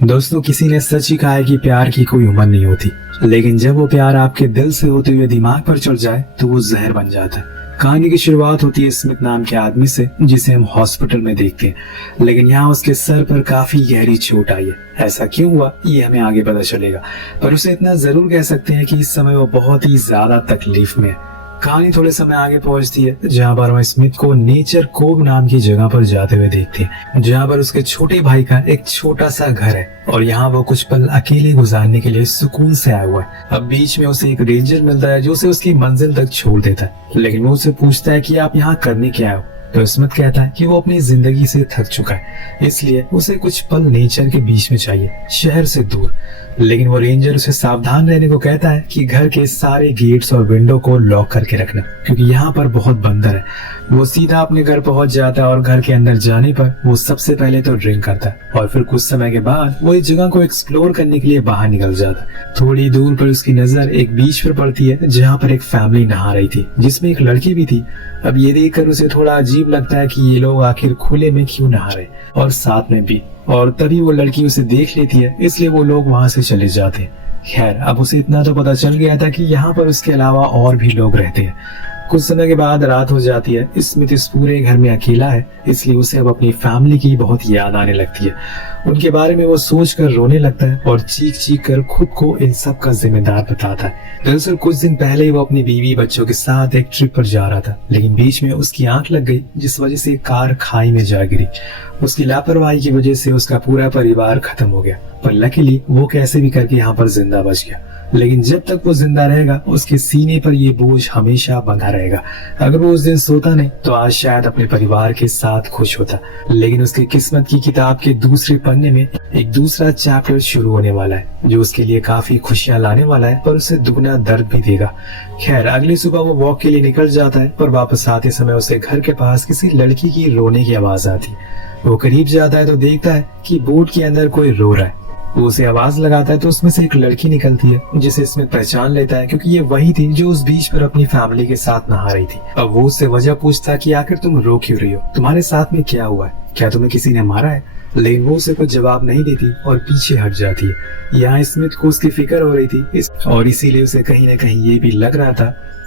दोस्तों, किसी ने सच ही कहा है कि प्यार की कोई उम्र नहीं होती, लेकिन जब वो प्यार आपके दिल से होते हुए दिमाग पर चढ़ जाए तो वो जहर बन जाता है। कहानी की शुरुआत होती है स्मिथ नाम के आदमी से, जिसे हम हॉस्पिटल में देखते हैं, लेकिन यहाँ उसके सर पर काफी गहरी चोट आई है। ऐसा क्यों हुआ ये हमें आगे पता चलेगा, पर उसे इतना जरूर कह सकते हैं कि इस समय वो बहुत ही ज्यादा तकलीफ में है। कहानी थोड़े समय आगे पहुंचती है, जहां पर हम स्मिथ को नेचर कोव नाम की जगह पर जाते हुए देखते हैं, जहां पर उसके छोटे भाई का एक छोटा सा घर है और यहाँ वो कुछ पल अकेले गुजारने के लिए सुकून से आया हुआ है। अब बीच में उसे एक रेंजर मिलता है जो उसे उसकी मंजिल तक छोड़ देता है, लेकिन वो उसे पूछता है कि आप यहाँ करने क्या आए हो। तो स्मिथ कहता है कि वो अपनी जिंदगी से थक चुका है, इसलिए उसे कुछ पल नेचर के बीच में चाहिए, शहर से दूर। लेकिन वो रेंजर उसे सावधान रहने को कहता है कि घर के सारे गेट्स और विंडो को लॉक करके रखना, क्योंकि यहाँ पर बहुत बंदर है। वो सीधा अपने घर पहुंच जाता है और घर के अंदर जाने पर वो सबसे पहले तो ड्रिंक करता है और फिर कुछ समय के बाद वो इस जगह को एक्सप्लोर करने के लिए बाहर निकल जाता है। थोड़ी दूर पर उसकी नजर एक बीच पर पड़ती है, जहाँ पर एक फैमिली नहा रही थी, जिसमें एक लड़की भी थी। अब ये देखकर उसे थोड़ा अजीब लगता है कि ये लोग आखिर खुले में क्यों नहा रहे और साथ में भी, और तभी वो लड़की उसे देख लेती है, इसलिए वो लोग वहां से चले जाते हैं। खैर, अब उसे इतना तो पता चल गया था कि यहाँ पर उसके अलावा और भी लोग रहते हैं। कुछ समय के बाद रात हो जाती है। स्मिथ इस पूरे घर में अकेला है, इसलिए उसे अब अपनी फैमिली की बहुत याद आने लगती है। उनके बारे में वो सोचकर रोने लगता है और चीख चीख कर खुद को इन सब का जिम्मेदार बताता है। दरअसल कुछ दिन पहले ही वो अपनी बीवी बच्चों के साथ एक ट्रिप पर जा रहा था, लेकिन बीच में उसकी आंख लग गई, जिस वजह से कार खाई में जा गिरी। उसकी लापरवाही की वजह से उसका पूरा परिवार खत्म हो गया, पर लकीली वो कैसे भी करके यहाँ पर जिंदा बच गया। लेकिन जब तक वो जिंदा रहेगा उसके सीने पर ये बोझ हमेशा बंधा रहेगा। अगर वो उस दिन सोता नहीं तो आज शायद अपने परिवार के साथ खुश होता, लेकिन उसकी किस्मत की किताब के दूसरे पन्ने में एक दूसरा चैप्टर शुरू होने वाला है, जो उसके लिए काफी खुशियां लाने वाला है, पर उसे दुगना दर्द भी देगा। खैर, अगली सुबह वो वॉक के लिए निकल जाता है, पर वापस आते समय उसे घर के पास किसी लड़की की रोने की आवाज आती। वो करीब जाता है तो देखता है कि बोट के अंदर कोई रो रहा है। वो उसे आवाज लगाता है तो उसमें से एक लड़की निकलती है, जिसे इसमें पहचान लेता है, क्योंकि ये वही थी जो उस बीच पर अपनी फैमिली के साथ नहा रही थी। अब वो उससे वजह पूछता है कि आखिर तुम रो क्यों रही हो, तुम्हारे साथ में क्या हुआ है, क्या तुम्हें किसी ने मारा है। लेकिन वो उसे कुछ जवाब नहीं देती और पीछे हट जाती है। यहाँ स्मिथ को उसकी फिक्र हो रही थी और इसीलिए उसे कहीं न कहीं ये भी लग रहा था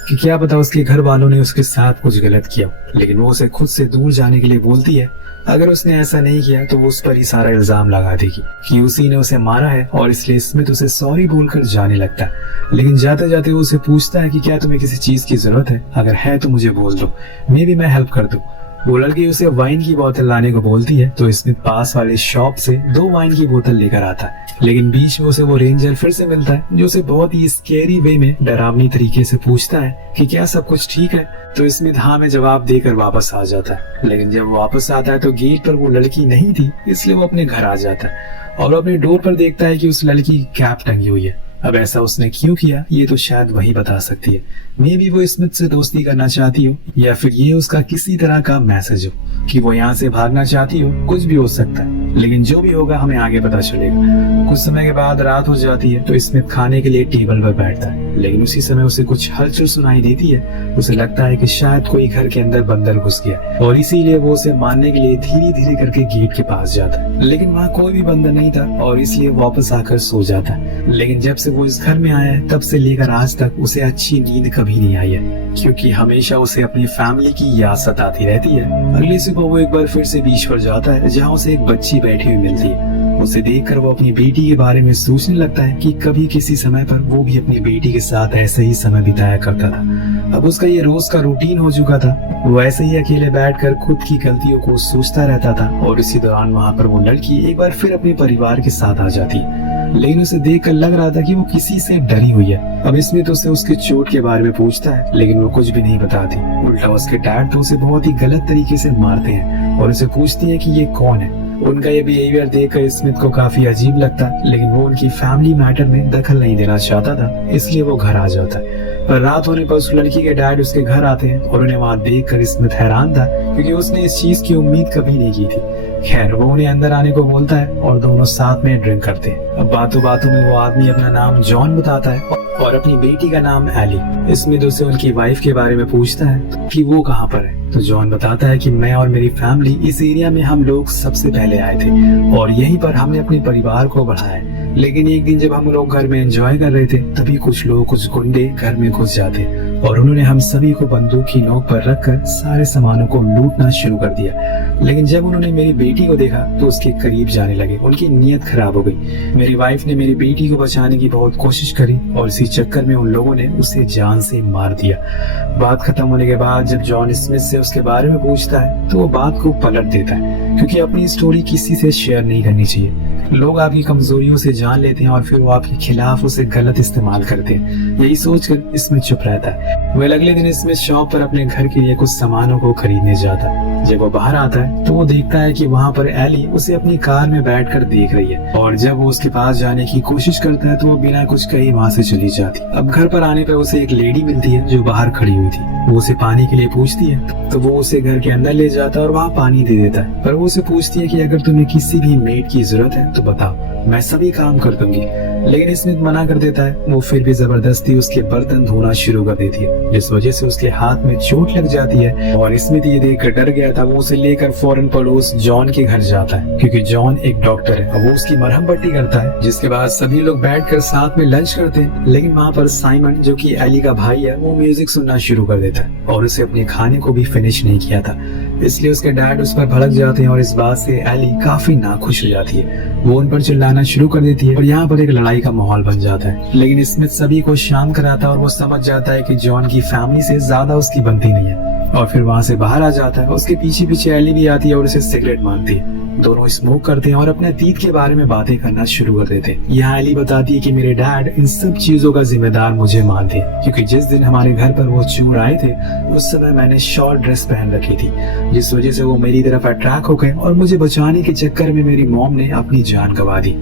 कि क्या पता उसके घर वालों ने उसके साथ कुछ गलत किया। लेकिन वो उसे खुद से दूर जाने के लिए बोलती है। अगर उसने ऐसा नहीं किया तो वो उस पर ही सारा इल्जाम लगा देगी कि उसी ने उसे मारा है, और इसलिए स्मिथ उसे सॉरी बोलकर जाने लगता है। लेकिन जाते जाते वो उसे पूछता है कि क्या तुम्हें किसी चीज की जरूरत है, अगर है तो मुझे बोल दो, मैं हेल्प कर दूं। वो लड़की उसे वाइन की बोतल लाने को बोलती है, तो स्मिथ पास वाले शॉप से 2 वाइन की बोतल लेकर आता है। लेकिन बीच में उसे वो रेंजर फिर से मिलता है, जो उसे बहुत ही स्केरी वे में डरावनी तरीके से पूछता है कि क्या सब कुछ ठीक है। तो स्मिथ हाँ में जवाब देकर वापस आ जाता है। लेकिन जब वो वापस आता है तो गेट पर वो लड़की नहीं थी, इसलिए वो अपने घर आ जाता है और अपने डोर पर देखता है कि उस लड़की की कैप टंगी हुई है। अब ऐसा उसने क्यों किया ये तो शायद वही बता सकती है। मे बी वो स्मिथ से दोस्ती करना चाहती हो, या फिर ये उसका किसी तरह का मैसेज हो कि वो यहाँ से भागना चाहती हो। कुछ भी हो सकता है, लेकिन जो भी होगा हमें आगे पता चलेगा। कुछ समय के बाद रात हो जाती है तो स्मिथ खाने के लिए टेबल पर बैठता है, लेकिन उसी समय उसे कुछ हलचल सुनाई देती है। उसे लगता है कि शायद कोई घर के अंदर बंदर घुस गया और इसीलिए वो उसे मारने के लिए धीरे धीरे करके गेट के पास जाता है। लेकिन वहाँ कोई भी बंदर नहीं था और इसलिए वापस आकर सो जाता है। लेकिन जब से वो इस घर में आया है तब से लेकर आज तक उसे अच्छी नींद कभी नहीं आई है, क्योंकि हमेशा उसे अपनी फैमिली की याद सताती रहती है। अगली सुबह वो एक बार फिर से बीच पर जाता है, जहाँ उसे एक बच्ची बैठी हुई मिलती है। उसे देखकर वो अपनी बेटी के बारे में सोचने लगता है कि कभी किसी समय पर वो भी अपनी बेटी के साथ ऐसे ही समय बिताया करता था। अब उसका ये रोज का रूटीन हो चुका था। वो ऐसे ही अकेले बैठकर खुद की गलतियों को सोचता रहता था और इसी दौरान वहाँ पर वो लड़की एक बार फिर अपने परिवार के साथ आ जाती है। लेकिन उसे देखकर लग रहा था कि वो किसी से डरी हुई है। अब इसमें तो उसे उसकी चोट के बारे में पूछता है, लेकिन वो कुछ भी नहीं बताती। उल्टा उसके डैड तो उसे बहुत ही गलत तरीके से मारते हैं और उसे पूछती है कि ये कौन है। उनका ये बिहेवियर देखकर स्मिथ को काफी अजीब लगता, लेकिन वो उनकी फैमिली मैटर में दखल नहीं देना चाहता था, इसलिए वो घर आ जाता है। पर रात होने पर उस लड़की के डैड उसके घर आते हैं और उन्हें वहां देखकर स्मिथ हैरान था, क्योंकि उसने इस चीज की उम्मीद कभी नहीं की थी। खैर, वो उन्हें अंदर आने को बोलता है और दोनों साथ में ड्रिंक करते हैं। अब बातों बातों में वो आदमी अपना नाम जॉन बताता है और अपनी बेटी का नाम एली। स्मिथ उससे उनकी वाइफ के बारे में पूछता है कि वो कहाँ पर है। तो जॉन बताता है कि मैं और मेरी फैमिली इस एरिया में हम लोग सबसे पहले आए थे और यहीं पर हमने अपने परिवार को बढ़ाया। लेकिन एक दिन जब हम लोग घर में एंजॉय कर रहे थे तभी कुछ लोग, कुछ गुंडे घर में घुस जाते और उन्होंने हम सभी को बंदूक की नोक पर रखकर सारे सामानों को लूटना शुरू कर दिया। लेकिन जब उन्होंने मेरी बेटी को देखा तो उसके करीब जाने लगे। उनकी नीयत खराब हो गई। मेरी वाइफ ने मेरी बेटी को बचाने की बहुत कोशिश करी और इसी चक्कर में उन लोगों ने उसे जान से मार दिया। बात खत्म होने के बाद जब जॉन स्मिथ से उसके बारे में पूछता है तो वो बात को पलट देता है, क्योंकि अपनी स्टोरी किसी से शेयर नहीं करनी चाहिए। लोग आपकी कमजोरियों से जान लेते हैं और फिर वो आपके खिलाफ उसे गलत इस्तेमाल करते हैं। यही सोचकर स्मिथ चुप रहता है। वह अगले दिन स्मिथ शॉप पर अपने घर के लिए कुछ सामानों को खरीदने जाता है। जब वो बाहर आता है तो वो देखता है कि वहाँ पर एली उसे अपनी कार में बैठकर देख रही है और जब वो उसके पास जाने की कोशिश करता है तो वो बिना कुछ कहे वहाँ से चली जाती। अब घर पर आने पर उसे एक लेडी मिलती है जो बाहर खड़ी हुई थी। वो उसे पानी के लिए पूछती है तो वो उसे घर के अंदर ले जाता है और वहाँ पानी दे देता है। पर वो उसे पूछती है कि अगर तुम्हें किसी भी मेड की जरूरत है तो बताओ, मैं सभी काम कर दूंगी। लेकिन स्मिथ मना कर देता है। वो फिर भी जबरदस्ती उसके बर्तन धोना शुरू कर देती है, जिस वजह से उसके हाथ में चोट लग जाती है और स्मिथ ये देखकर डर गया था। वो उसे लेकर फौरन पड़ोस जॉन के घर जाता है, क्योंकि जॉन एक डॉक्टर है। अब वो उसकी मरहम पट्टी करता है, जिसके बाद सभी लोग बैठकर साथ में लंच करते हैं। लेकिन वहाँ पर साइमन, जो कि एली का भाई है, वो म्यूजिक सुनना शुरू कर देता है और उसे अपने खाने को भी फिनिश नहीं किया था। इसलिए उसके डैड उस पर भड़क जाते हैं और इस बात से एली काफी नाखुश हो जाती है। वो उन पर चिल्लाना शुरू कर देती है और यहाँ पर एक लड़ाई का माहौल बन जाता है। लेकिन स्मिथ सभी को शांत कराता है और वो समझ जाता है कि जॉन की फैमिली से ज्यादा उसकी बनती नहीं है और फिर वहाँ से बाहर आ जाता है। उसके पीछे पीछे एली भी आती है और उसे सिगरेट मांगती है। दोनों स्मोक करते हैं और अपने अतीत के बारे में बातें करना शुरू कर देते हैं। यहाँ एली बताती है कि मेरे डैड इन सब चीजों का जिम्मेदार मुझे मानते हैं, क्योंकि जिस दिन हमारे घर पर वो चोर आए थे उस समय मैंने शॉर्ट ड्रेस पहन रखी थी, जिस वजह से वो मेरी तरफ अट्रैक्ट हो गए और मुझे बचाने के चक्कर में मेरी मॉम ने अपनी जान गंवा दी।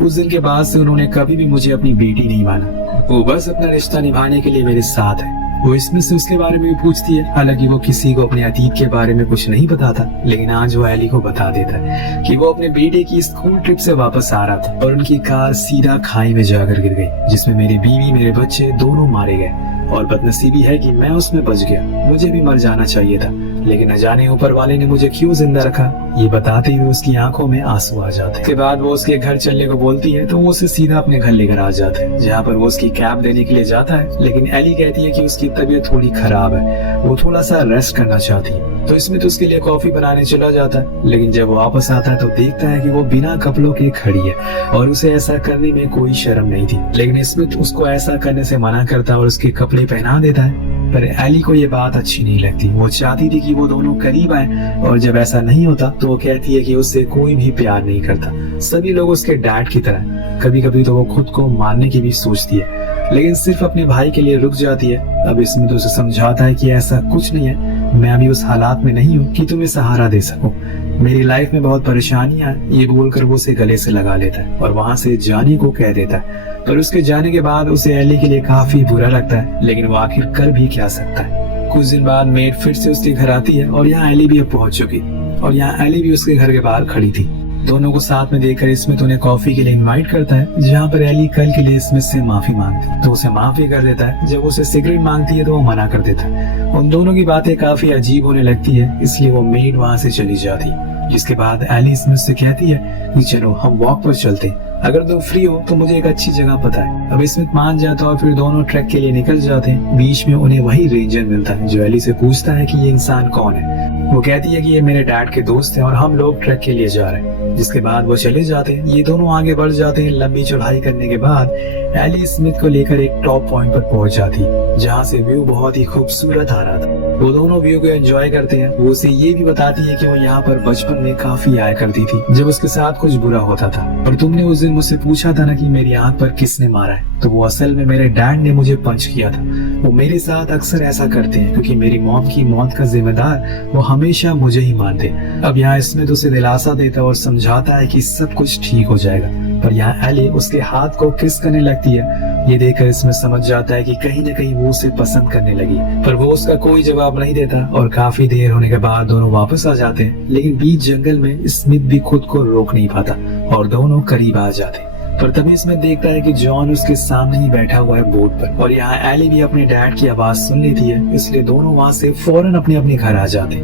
उस दिन के बाद से उन्होंने कभी भी मुझे अपनी बेटी नहीं माना। वो बस अपना रिश्ता निभाने के लिए मेरे साथ है। वो स्मिथ से उसके बारे में भी पूछती है। हालांकि वो किसी को अपने अतीत के बारे में कुछ नहीं बताता, लेकिन आज वो एली को बता देता है कि वो अपने बेटे की स्कूल ट्रिप से वापस आ रहा था और उनकी कार सीधा खाई में जाकर गिर गई, जिसमें मेरी बीवी, मेरे बच्चे दोनों मारे गए और बदनसीबी है कि मैं उसमें बच गया। मुझे भी मर जाना चाहिए था, लेकिन न जाने ऊपर वाले ने मुझे क्यों जिंदा रखा। ये बताते हुए उसकी आंखों में आंसू आ जाते हैं। उसके बाद वो उसके घर चलने को बोलती है तो वो उसे सीधा अपने घर लेकर आ जाता है, जहाँ पर वो उसकी कैब देने के लिए जाता है। लेकिन एली कहती है कि उसकी तबीयत थोड़ी खराब है, वो थोड़ा सा रेस्ट करना चाहती है। तो स्मिथ उसके लिए कॉफी बनाने चला जाता है। लेकिन जब वो वापस आता है तो देखता है कि वो बिना कपड़ों के खड़ी है और उसे ऐसा करने में कोई शर्म नहीं थी। लेकिन स्मिथ उसको ऐसा करने से मना करता है और उसके कपड़े पहना देता है। पर एली को ये बात अच्छी नहीं लगती। वो चाहती थी कि वो दोनों करीब आए और जब ऐसा नहीं होता तो वो कहती है कि उससे कोई भी प्यार नहीं करता। सभी लोग उसके डैड की तरह। कभी कभी तो वो खुद को मारने की भी सोचती है, लेकिन सिर्फ अपने भाई के लिए रुक जाती है। अब स्मिथ उसे समझाता है कि ऐसा कुछ नहीं है, मैं अभी उस हालात में नहीं हूँ कि तुम्हें सहारा दे सकूं। मेरी लाइफ में बहुत परेशानियां हैं। ये बोलकर वो उसे गले से लगा लेता है और वहाँ से जाने को कह देता है। पर उसके जाने के बाद उसे एली के लिए काफी बुरा लगता है, लेकिन वो आखिर कर भी क्या सकता है। कुछ दिन बाद मेड फिर से उसके घर आती है और यहाँ एली भी अब पहुंच चुकी और यहाँ एली भी उसके घर के बाहर खड़ी थी। दोनों को साथ में देखकर स्मिथ उन्हें कॉफी के लिए इनवाइट करता है, जहाँ पर एली कल के लिए स्मिथ से माफी मांगती है तो उसे माफी कर देता है। जब उसे सिगरेट मांगती है तो वो मना कर देता है। उन दोनों की बातें काफी अजीब होने लगती है, इसलिए वो मेड वहाँ से चली जाती है। जिसके बाद एली स्मिथ से कहती है कि चलो हम वॉक पर चलते, अगर तुम फ्री हो तो मुझे एक अच्छी जगह पता है। अब स्मिथ मान जाता है और फिर दोनों ट्रैक के लिए निकल जाते हैं। बीच में उन्हें वही रेंजर मिलता है जो एली से पूछता है कि ये इंसान कौन है। वो कहती है कि ये मेरे डैड के दोस्त हैं और हम लोग ट्रैक के लिए जा रहे हैं। जिसके बाद वो चले जाते हैं। ये दोनों आगे बढ़ जाते हैं। लंबी चढ़ाई करने के बाद एली स्मिथ को लेकर एक टॉप पॉइंट पर पहुंच जाती है, जहाँ से व्यू बहुत ही खूबसूरत आ रहा था। वो दोनों व्यू को एंजॉय करते हैं। वो उसे ये भी बताती है कि वो यहाँ पर बचपन में काफी आया करती थी जब उसके साथ कुछ बुरा होता था। और तुमने उस दिन मुझसे पूछा था ना कि मेरी आंख पर किसने मारा है, तो वो असल में मेरे डैड ने मुझे पंच किया था। वो मेरे साथ अक्सर ऐसा करते हैं क्योंकि मेरी मॉम की मौत का जिम्मेदार वो हमेशा मुझे ही मानते। अब यहाँ स्मिथ उसे दिलासा देता और समझाता है कि सब कुछ ठीक हो जाएगा। पर यहाँ एली उसके हाथ को किस करने लगती है। ये देखकर इसमें समझ जाता है कि कहीं न कहीं वो उसे पसंद करने लगी, पर वो उसका कोई जवाब नहीं देता। और काफी देर होने के बाद दोनों वापस आ जाते हैं। लेकिन बीच जंगल में स्मिथ भी खुद को रोक नहीं पाता और दोनों करीब आ जाते। पर तभी इसमें देखता है कि जॉन उसके सामने ही बैठा हुआ है बोर्ड पर, और यहाँ एली भी अपने डैड की आवाज सुन लेती है, इसलिए दोनों वहाँ से फौरन अपने अपने घर आ जाते।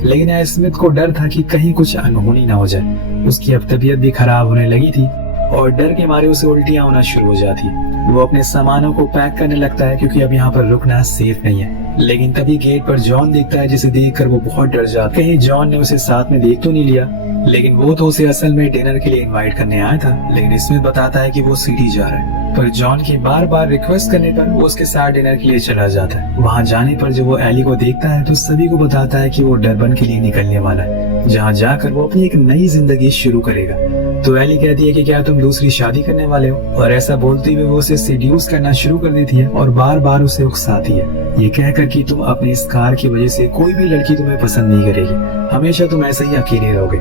लेकिन स्मिथ को डर था कि कहीं कुछ अनहोनी ना हो जाए। उसकी अब तबीयत भी खराब होने लगी थी और डर के मारे उसे उल्टियां होना शुरू हो जाती। वो अपने सामानों को पैक करने लगता है क्योंकि अब यहाँ पर रुकना सेफ नहीं है। लेकिन तभी गेट पर जॉन दिखता है, जिसे देखकर वो बहुत डर जाता है। कहीं जॉन ने उसे साथ में देख तो नहीं लिया, लेकिन वो तो उसे असल में डिनर के लिए इनवाइट करने आया था। लेकिन स्मिथ बताता है कि वो सिटी जा रहा है, पर जॉन की बार बार रिक्वेस्ट करने पर वो उसके साथ डिनर के लिए चला जाता है। वहाँ जाने पर जब वो एली को देखता है तो सभी को बताता है कि वो डरबन के लिए निकलने वाला है, जहाँ जाकर वो अपनी एक नई जिंदगी शुरू करेगा। तो एली कहती है कि क्या तुम दूसरी शादी करने वाले हो, और ऐसा बोलते हुए वो उसे सेड्यूस करना शुरू कर देती है और बार बार उसे उकसाती है, ये कहकर कि तुम अपने इस कार की वजह से कोई भी लड़की तुम्हें पसंद नहीं करेगी, हमेशा तुम ऐसे ही अकेले रहोगे।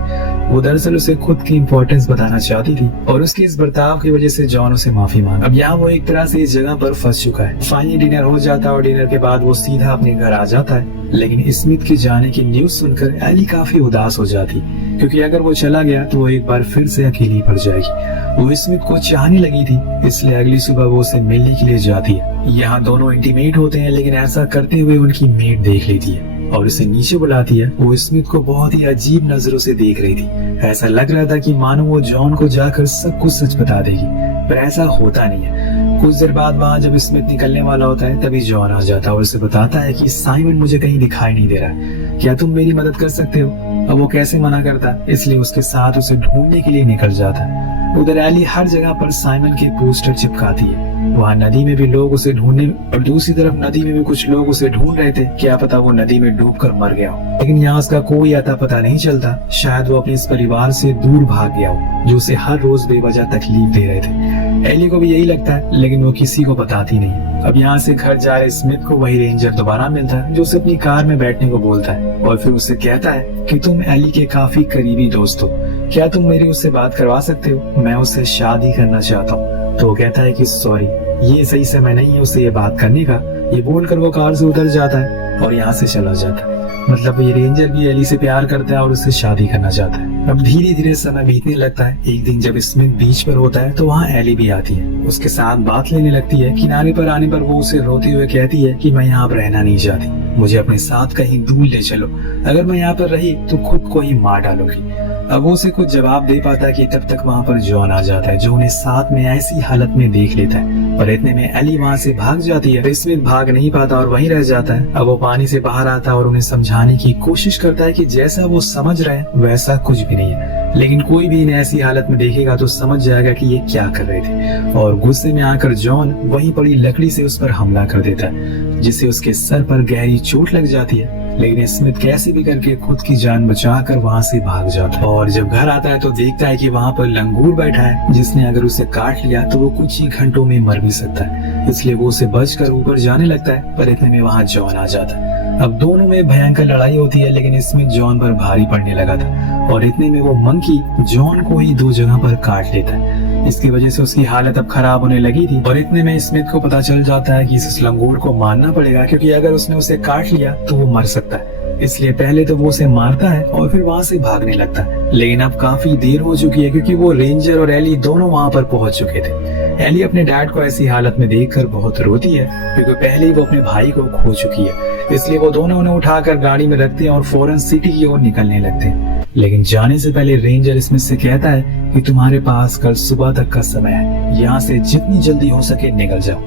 वो दरअसल उसे खुद की इम्पोर्टेंस बताना चाहती थी और उसके इस बर्ताव की वजह से जॉन उसे माफी मांगा। अब यहाँ वो एक तरह से इस जगह पर फंस चुका है। फाइनली डिनर हो जाता है और डिनर के बाद वो सीधा अपने घर आ जाता है। लेकिन स्मिथ के जाने की न्यूज सुनकर एली काफी उदास हो जाती, क्योंकि अगर वो चला गया तो वो एक बार फिर से अकेली पड़ जाएगी। वो स्मिथ को चाहने लगी थी, इसलिए अगली सुबह वो उसे मिलने के लिए जाती है। यहाँ दोनों इंटीमेट होते हैं, लेकिन ऐसा करते हुए उनकी मेड देख लेती है और उसे नीचे बुलाती है। वो स्मिथ को बहुत ही अजीब नजरों से देख रही थी। ऐसा लग रहा था कि मानो वो जॉन को जाकर सब कुछ सच बता देगी, पर ऐसा होता नहीं है। कुछ देर बाद वहाँ जब स्मिथ निकलने वाला होता है तभी जॉन आ जाता है और उसे बताता है कि साइमन मुझे कहीं दिखाई नहीं दे रहा, क्या तुम मेरी मदद कर सकते हो। अब वो कैसे मना करता, इसलिए उसके साथ उसे ढूंढने के लिए निकल जाता है। उधर एली हर जगह पर साइमन के पोस्टर चिपकाती है। वहाँ नदी में भी लोग उसे ढूंढने, और दूसरी तरफ नदी में भी कुछ लोग उसे ढूंढ रहे थे, क्या पता वो नदी में डूबकर मर गया हो। लेकिन यहाँ उसका कोई अता पता नहीं चलता, शायद वो अपने इस परिवार से दूर भाग गया हो जो उसे हर रोज बेवजह तकलीफ दे रहे थे। एली को भी यही लगता है, लेकिन वो किसी को बताती नहीं। अब यहाँ से घर जा रहे स्मिथ को वही रेंजर दोबारा मिलता है, जो उसे अपनी कार में बैठने को बोलता है और फिर उससे कहता है कि तुम एली के काफी करीबी दोस्त हो, क्या तुम मेरी उससे बात करवा सकते हो, मैं उससे शादी करना चाहता हूँ। तो वो कहता है कि सॉरी, ये सही समय नहीं है उससे ये बात करने का। ये बोलकर वो कार से उतर जाता है और यहाँ से चला जाता है। मतलब ये रेंजर भी एली से प्यार करता है और उससे शादी करना चाहता है। अब धीरे धीरे समय बीतने लगता है। एक दिन जब स्मिथ बीच पर होता है तो वहाँ एली भी आती है, उसके साथ बात लेने लगती है। किनारे पर आने पर वो उसे रोते हुए कहती है कि मैं यहाँ पर रहना नहीं चाहती, मुझे अपने साथ कहीं दूर ले चलो, अगर मैं यहाँ पर रही तो खुद को ही मार डालूंगी। अब वो उसे कुछ जवाब दे पाता कि तब तक वहाँ पर जॉन आ जाता है, जो उन्हें साथ में ऐसी हालत में देख लेता है। पर इतने में एली वहाँ से भाग जाती है। स्मिथ भाग नहीं पाता और वहीं रह जाता है। अब वो पानी से बाहर आता है और उन्हें समझाने की कोशिश करता है कि जैसा वो समझ रहे हैं वैसा कुछ भी नहीं है, लेकिन कोई भी इन्हें ऐसी हालत में देखेगा तो समझ जाएगा कि ये क्या कर रहे थे। और गुस्से में आकर जॉन वहीं पड़ी लकड़ी से उस पर हमला कर देता है, जिससे उसके सर पर गहरी चोट लग जाती है। लेकिन स्मिथ कैसे भी करके खुद की जान बचाकर वहाँ से भाग जाता है और जब घर आता है तो देखता है कि वहाँ पर लंगूर बैठा है, जिसने अगर उसे काट लिया तो वो कुछ ही घंटों में मर भी सकता है। इसलिए वो उसे बचकर ऊपर जाने लगता है, पर इतने में वहाँ जॉन आ जाता है। अब दोनों में भयंकर लड़ाई होती है, लेकिन स्मिथ जॉन पर भारी पड़ने लगा था और इतने में वो मंकी जॉन को ही दो जगह पर काट लेता है। इसकी वजह से उसकी हालत अब खराब होने लगी थी और इतने में स्मिथ को पता चल जाता है कि इस लंगूर को मारना पड़ेगा, क्योंकि अगर उसने उसे काट लिया तो वो मर सकता है। इसलिए पहले तो वो उसे मारता है और फिर वहाँ से भागने लगता है। लेकिन अब काफी देर हो चुकी है, क्योंकि वो रेंजर और एली दोनों वहाँ पर पहुंच चुके थे। एली अपने डैड को ऐसी हालत में देखकर बहुत रोती है, क्योंकि पहले ही वो अपने भाई को खो चुकी है। इसलिए वो दोनों उन्हें उठाकर गाड़ी में रखते हैं और फौरन सिटी की ओर निकलने लगते हैं। लेकिन जाने से पहले रेंजर स्मिथ से कहता है कि तुम्हारे पास कल सुबह तक का समय है, यहाँ से जितनी जल्दी हो सके निकल जाओ।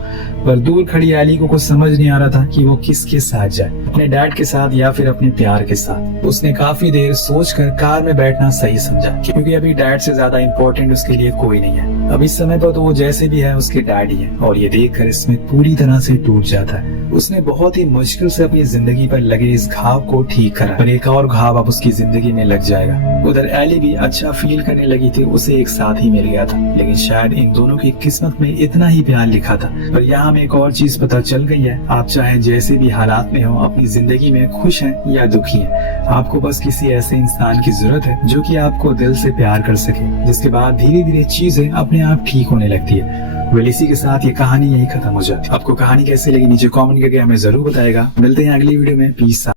पर दूर खड़ी एली को कुछ समझ नहीं आ रहा था कि वो किसके साथ जाए, अपने डैड के साथ या फिर अपने प्यार के साथ। उसने काफी देर सोचकर कार में बैठना सही समझा, क्योंकि अभी डैड से ज्यादा इम्पोर्टेंट उसके लिए कोई नहीं है। अब इस समय पर तो वो जैसे भी है उसके डैड ही है, और ये देखकर स्मिथ पूरी तरह से टूट जाता है। उसने बहुत ही मुश्किल से अपनी जिंदगी पर लगे इस घाव को ठीक करा, पर एक और घाव अब उसकी जिंदगी में लग जाएगा। उधर एली भी अच्छा फील करने लगी थी, उसे एक साथ ही मिल गया था, लेकिन शायद इन दोनों की किस्मत में इतना ही प्यार लिखा था। पर यहाँ हमें एक और चीज पता चल गई है, आप चाहे जैसे भी हालात में हो, अपनी जिंदगी में खुश हैं या दुखी हैं, आपको बस किसी ऐसे इंसान की जरूरत है जो कि आपको दिल से प्यार कर सके, जिसके बाद धीरे धीरे चीजें अपने आप ठीक होने लगती है। वेल इसी के साथ ये कहानी यही खत्म हो जाती है। आपको कहानी कैसी लगी नीचे कमेंट करके हमें जरूर बताएगा। मिलते हैं अगली वीडियो में। पीस।